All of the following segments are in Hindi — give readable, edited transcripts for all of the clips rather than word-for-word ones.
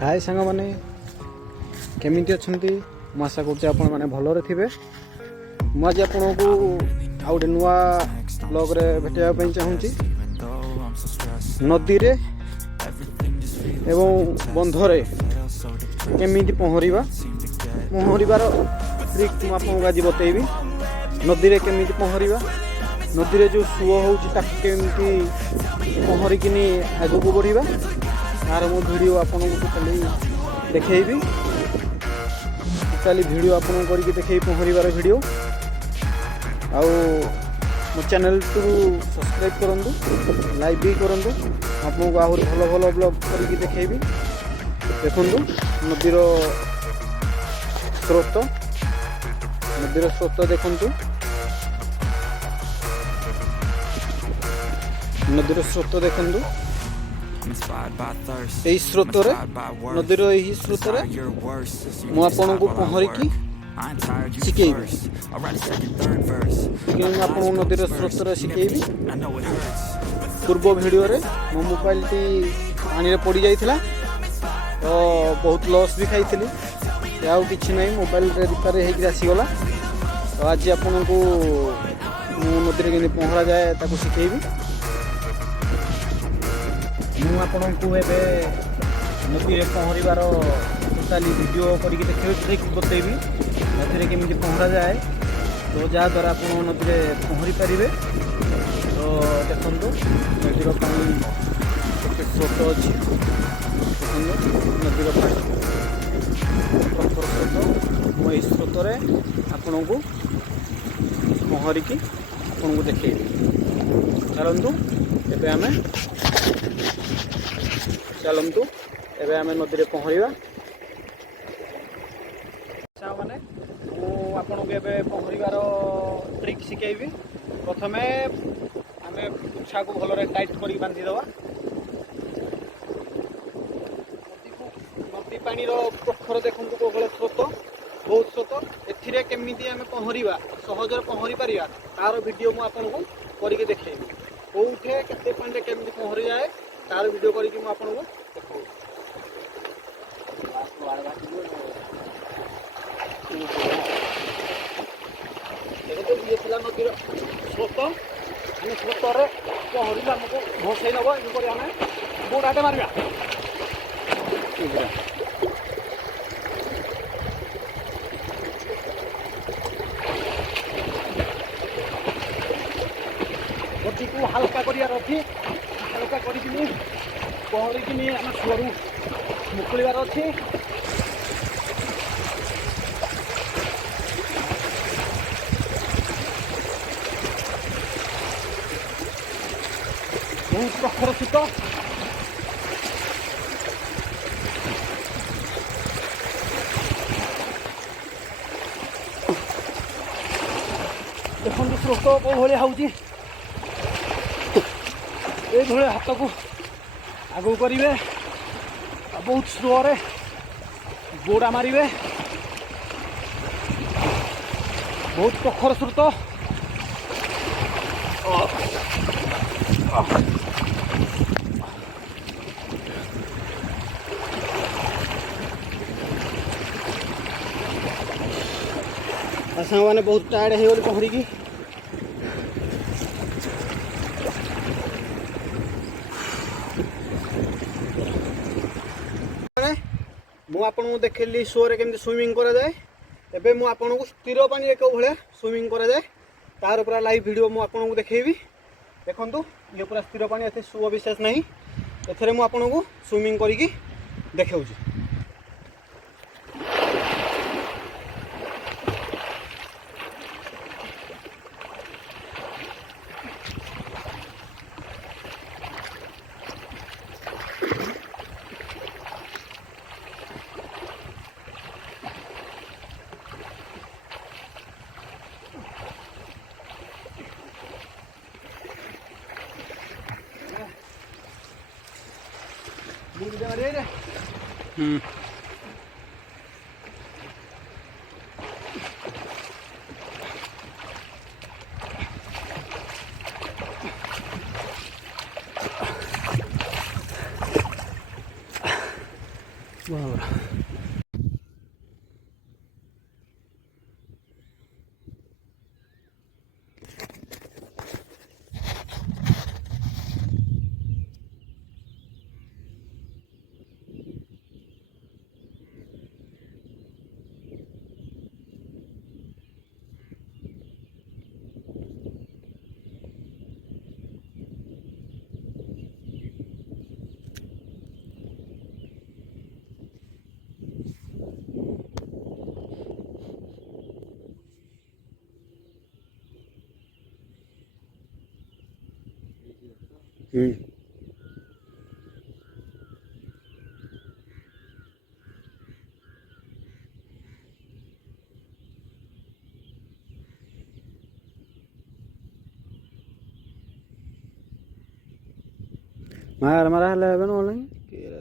हाय सांग मैंने केमिति अछंती मु आशा करुचे आपण मैंने भलरे थिबे। मु आज आपन को आ गोटे नुआ ब्लॉग रे भेटिया पई चाहूची। नदी रे एवं बंधरे केमिति पहरिबार ट्रिक मु आपन को आज बतेइबी। नदी रे केमिति पहरिबा, नदी रे जो सुओ होउची ताकू केमिति पहरिकिनी आगु को बढ़िबा तार मो वीडियो आपन को टोटली देखैबी। टोटली वीडियो आपन करके देखै पहरिबार वीडियो। आउ मो चैनल को सब्सक्राइब करंदु, लाइक भी करंदु। आपन को आहुर भलो भलो ब्लॉग करके देखैबी। देखंदु नदीर स्रोत देखंतु। नदीर स्रोत देखंतु। यही स्रोत नदीर यही स्रोत मु आपन को पहरिकी शिखेबी। आपन नदीर स्रोत शिखेबी। पूर्व वीडियो रे मो मोबाइल टी पानी रे पड़ी जाइथिला तो बहुत लॉस भी खाइथिली। याउ किछि नै, मोबाइल रे रिपेयर हे कि आसी गला। तो आज आपन को नदी रे केने पहरा जाए ताको शिखेबी। मु आपन को एबे नदी रे पहरिबार टोटली वीडियो करके देखै बतेइबी। नदी रे केमिति पहरा जाए तो जा द्वारा आपन नदी रे पहरी परिबे। तो देखंतु नदीर पानी केते स्रोत अछि। देखंतु नदीर पानी प्रखर स्रोत। मु एई स्रोत रे आपन को पहरिकी आपन को देखैबी। चलंतु एबे आमे नदी रे पहरिबा। माने मु आपन को एबे पहरिबार ट्रिक शिखेबी। प्रथमे आमे पुछा को भलरे टाइट करी बांधी दवा। नदी पानी रो प्रखर देखंतु को भले स्रोत, बहुत स्रोत। एथिरे केमिति आमे पहरिबा, सहजरे पहरि परिबा तार वीडियो मु आपन को करके देखैबी। कोउठे केते पानी रे केमिति पहरि जाए तार वीडियो करके मु आपन को देखौ। देखो ये थिला नदीर स्रोत। आमे स्रोत रे पहरिला हमको भसै नबो। इन पर आमे बोट आटे मारिबा। बटी को हल्का करिया रखी, हल्का करिकिनी पहरिकिनी आमे सुरू मुकुलिबार अछि। बहुत प्रखर स्रोत। देखो स्रोत को भले हाउची। ये भले हाथ को आगु करिवे, बहुत स्लो रे गोड़ा मारिवे। बहुत प्रखर स्रोत। मैंने बहुत टायर्ड है पहरिकी। मु आपन को देखली शो रे केमती स्विमिंग करा जाए। एबे मु आपन को स्थिर पानी रे को भले स्विमिंग करा जाए तार पूरा लाइव वीडियो मु आपन को देखैबी। देखंतु ये पूरा स्थिर पानी, एते सुओ विशेष नहीं। एथरे मु आपन को स्विमिंग करिकी देखाउची। बरोबर. Marah-marah lah kan orang kira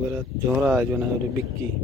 berat jora aja na udah biki